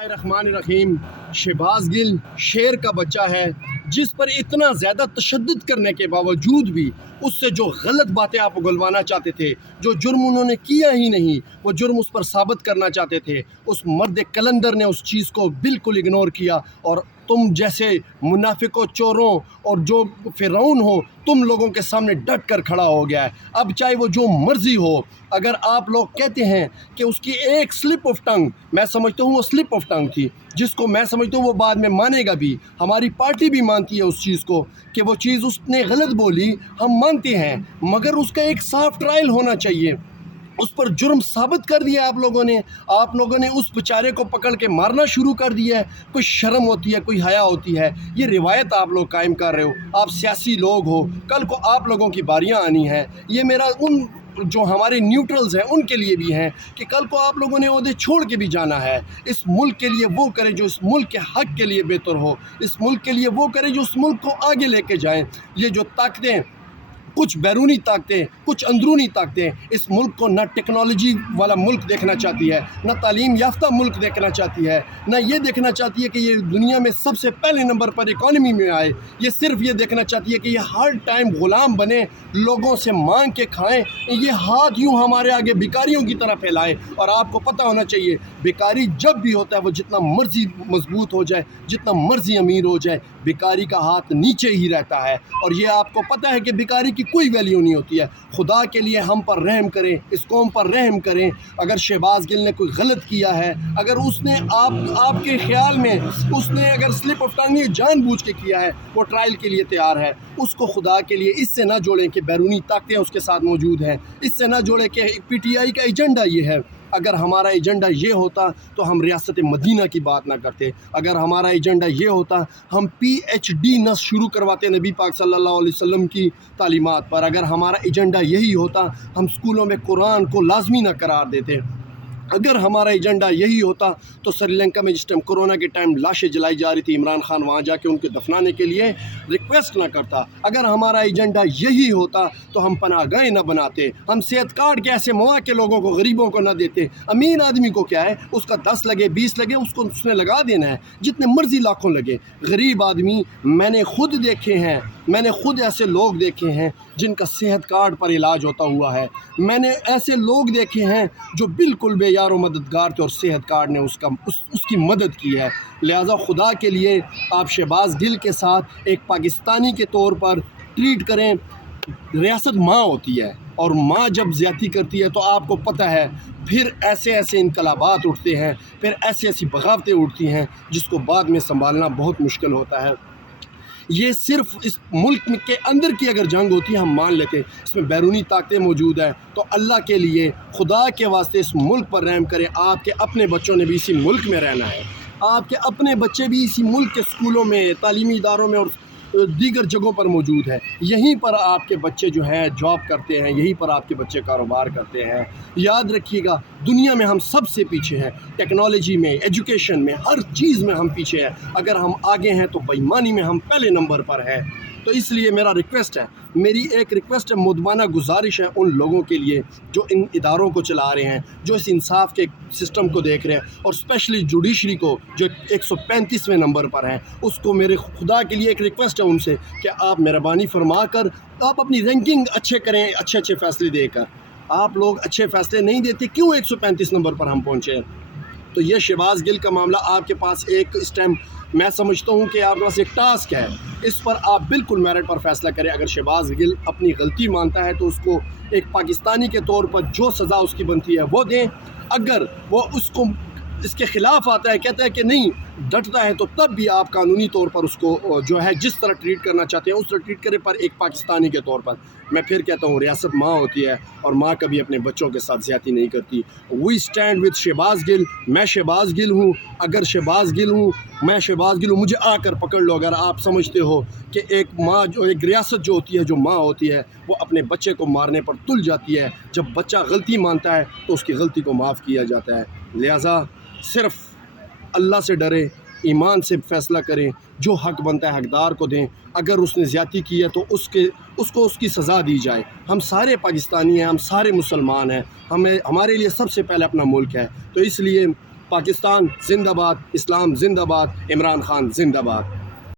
रहमान। शहबाज गिल शेर का बच्चा है, जिस पर इतना ज़्यादा तशद्दुद करने के बावजूद भी उससे जो गलत बातें आप उगलवाना चाहते थे, जो जुर्म उन्होंने किया ही नहीं, वो जुर्म उस पर साबित करना चाहते थे, उस मर्द कलंदर ने उस चीज़ को बिल्कुल इग्नोर किया। और तुम जैसे मुनाफिकों, चोरों और जो फ़िरौन हो, तुम लोगों के सामने डट कर खड़ा हो गया है। अब चाहे वो जो मर्ज़ी हो, अगर आप लोग कहते हैं कि उसकी एक स्लिप ऑफ टंग, मैं समझता हूँ वो स्लिप ऑफ टंग थी, जिसको मैं समझता हूँ वो बाद में मानेगा भी, हमारी पार्टी भी मानती है उस चीज़ को कि वो चीज़ उसने गलत बोली, हम मानते हैं, मगर उसका एक साफ ट्रायल होना चाहिए। उस पर जुर्म साबित कर दिया आप लोगों ने उस बेचारे को पकड़ के मारना शुरू कर दिया है। कोई शर्म होती है, कोई हया होती है? ये रिवायत आप लोग कायम कर रहे हो। आप सियासी लोग हो, कल को आप लोगों की बारियां आनी है। ये मेरा उन जो हमारे न्यूट्रल्स हैं उनके लिए भी हैं कि कल को आप लोगों ने ओहदे छोड़ के भी जाना है। इस मुल्क के लिए वो करें जो इस मुल्क के हक़ के लिए बेहतर हो, इस मुल्क के लिए वो करें जो उस मुल्क को आगे लेके जाएं। ये जो ताकतें, कुछ बैरूनी ताकतें, कुछ अंदरूनी ताकतें, इस मुल्क को ना टेक्नोलॉजी वाला मुल्क देखना चाहती है, ना तालीम याफ्ता मुल्क देखना चाहती है, ना ये देखना चाहती है कि ये दुनिया में सबसे पहले नंबर पर इकॉनमी में आए। ये सिर्फ ये देखना चाहती है कि ये हर टाइम ग़ुलाम बने, लोगों से मांग के खाएं, ये हाथ यूँ हमारे आगे भिखारियों की तरह फैलाएं। और आपको पता होना चाहिए, भिखारी जब भी होता है वो जितना मर्जी मजबूत हो जाए, जितना मर्जी अमीर हो जाए, भिखारी का हाथ नीचे ही रहता है। और ये आपको पता है कि भिखारी की कोई वैल्यू नहीं होती है। खुदा के लिए हम पर रहम करें, इस कौम पर रहम करें। अगर शहबाज गिल ने कोई गलत किया है, अगर उसने आपके ख्याल में उसने अगर स्लिप ऑफ टंग जानबूझ के किया है, वो ट्रायल के लिए तैयार है। उसको खुदा के लिए इससे ना जोड़ें कि बैरूनी ताकतें उसके साथ मौजूद हैं, इससे ना जोड़ें कि PTI का एजेंडा ये है। अगर हमारा एजेंडा ये होता तो हम रियासत मदीना की बात ना करते। अगर हमारा एजेंडा ये होता, हम PhD न शुरू करवाते नबी पाक सल्लल्लाहु अलैहि वसल्लम की तालीमात पर। अगर हमारा एजेंडा यही होता, हम स्कूलों में कुरान को लाजमी ना करार देते। अगर हमारा एजेंडा यही होता तो श्रीलंका में जिस टाइम कोरोना के टाइम लाशें जलाई जा रही थी, इमरान खान वहाँ जाके उनके दफनाने के लिए रिक्वेस्ट ना करता। अगर हमारा एजेंडा यही होता तो हम पनाहगाहें ना बनाते, हम सेहत कार्ड के ऐसे मौके के लोगों को, गरीबों को ना देते। अमीर आदमी को क्या है, उसका 10 लगे 20 लगे, उसको उसने लगा देना है, जितने मर्जी लाखों लगे। गरीब आदमी मैंने खुद देखे हैं, मैंने खुद ऐसे लोग देखे हैं जिनका सेहत कार्ड पर इलाज होता हुआ है। मैंने ऐसे लोग देखे हैं जो बिल्कुल बेयार और मददगार थे और सेहत कार्ड ने उसकी मदद की है। लिहाजा खुदा के लिए आप शहबाज गिल के साथ एक पाकिस्तानी के तौर पर ट्रीट करें। रियासत माँ होती है, और माँ जब ज़्यादती करती है तो आपको पता है फिर ऐसे ऐसे इनकलाबात उठते हैं, फिर ऐसी ऐसी बगावतें उठती हैं जिसको बाद में संभालना बहुत मुश्किल होता है। ये सिर्फ इस मुल्क के अंदर की अगर जंग होती है हम मान लेते, इसमें बैरूनी ताकतें मौजूद हैं, तो अल्लाह के लिए, खुदा के वास्ते इस मुल्क पर रहम करें। आपके अपने बच्चों ने भी इसी मुल्क में रहना है, आपके अपने बच्चे भी इसी मुल्क के स्कूलों में, तालीमी इदारों में और दीगर जगहों पर मौजूद है। यहीं पर आपके बच्चे जो हैं जॉब करते हैं, यहीं पर आपके बच्चे कारोबार करते हैं। याद रखिएगा, दुनिया में हम सबसे पीछे हैं, टेक्नोलॉजी में, एजुकेशन में, हर चीज़ में हम पीछे हैं। अगर हम आगे हैं तो बेईमानी में हम पहले नंबर पर हैं। तो इसलिए मेरी एक रिक्वेस्ट है, मुदबाना गुजारिश है उन लोगों के लिए जो इन इदारों को चला रहे हैं, जो इस इंसाफ के सिस्टम को देख रहे हैं, और स्पेशली जुडिशरी को जो 135वें नंबर पर है, उसको मेरे खुदा के लिए एक रिक्वेस्ट है उनसे कि आप मेहरबानी फरमा कर आप अपनी रैंकिंग अच्छे करें, अच्छे फ़ैसले देकर। आप लोग अच्छे फ़ैसले नहीं देते, क्यों 135 नंबर पर हम पहुँचे? तो ये शहबाज गिल का मामला आपके पास एक इस टाइम मैं समझता हूँ कि आपके पास एक टास्क है, इस पर आप बिल्कुल मेरिट पर फैसला करें। अगर शहबाज गिल अपनी गलती मानता है तो उसको एक पाकिस्तानी के तौर पर जो सज़ा उसकी बनती है वो दें। अगर वो उसको इसके ख़िलाफ़ आता है, कहता है कि नहीं, डटता है, तो तब भी आप कानूनी तौर पर उसको जो है जिस तरह ट्रीट करना चाहते हैं उस तरह ट्रीट करें, पर एक पाकिस्तानी के तौर पर। मैं फिर कहता हूँ, रियासत माँ होती है और माँ कभी अपने बच्चों के साथ ज़्यादती नहीं करती। We stand with Shehbaz Gill. मैं शहबाज गिल हूँ, अगर शहबाज गिल हूँ, मैं शहबाज गिल हूँ, मुझे आकर पकड़ लो अगर आप समझते हो कि एक माँ, जो एक रियासत जो होती है, जो माँ होती है, वो अपने बच्चे को मारने पर तुल जाती है। जब बच्चा गलती मानता है तो उसकी गलती को माफ़ किया जाता है। लिहाजा सिर्फ़ अल्लाह से डरें, ईमान से फ़ैसला करें, जो हक़ बनता है हक़दार को दें। अगर उसने ज़्यादती की है तो उसको उसकी सज़ा दी जाए। हम सारे पाकिस्तानी हैं, हम सारे मुसलमान हैं, हमारे लिए सबसे पहले अपना मुल्क है। तो इसलिए पाकिस्तान जिंदाबाद, इस्लाम जिंदाबाद, इमरान खान जिंदाबाद।